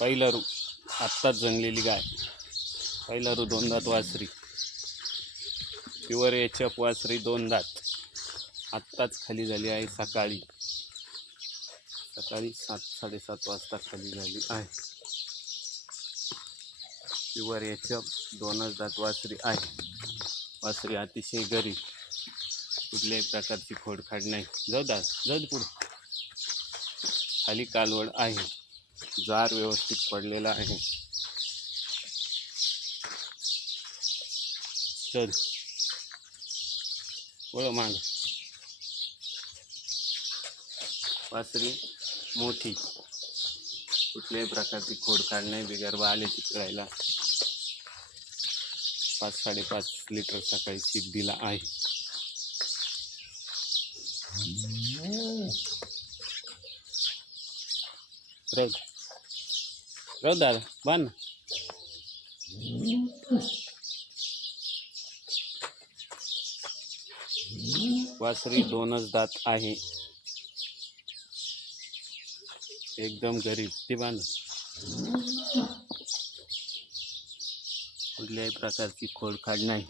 पहिला रू आत्ताच जणलेली गाय. पहिला रू दोन दात वासरी. प्युअर एचप वासरी दोन दात. आत्ताच खाली झाली आहे सकाळी. सकाळी सात साडेसात वाजता खाली झाली आहे. प्युअर एचप दोनच दात वासरी आहे. वासरी अतिशय गरीब. कुठल्याही प्रकारची खोडखाड नाही. जाऊ दा जाऊ पुढे. खाली कालवड आहे. जार व्यवस्थित पडलेला आहे. चल. वळ माग. पासरी मोठी. कुठल्याही प्रकारची खोड नाही बिगर आले चिकळायला पाच साडेपाच लिटर सकाळी सीप दिला आहे. राहू राहू दादा बांध वासरी दोनच दात आहे. एकदम गरीब. ती बांध कुठल्याही प्रकारची खोडखाड नाही.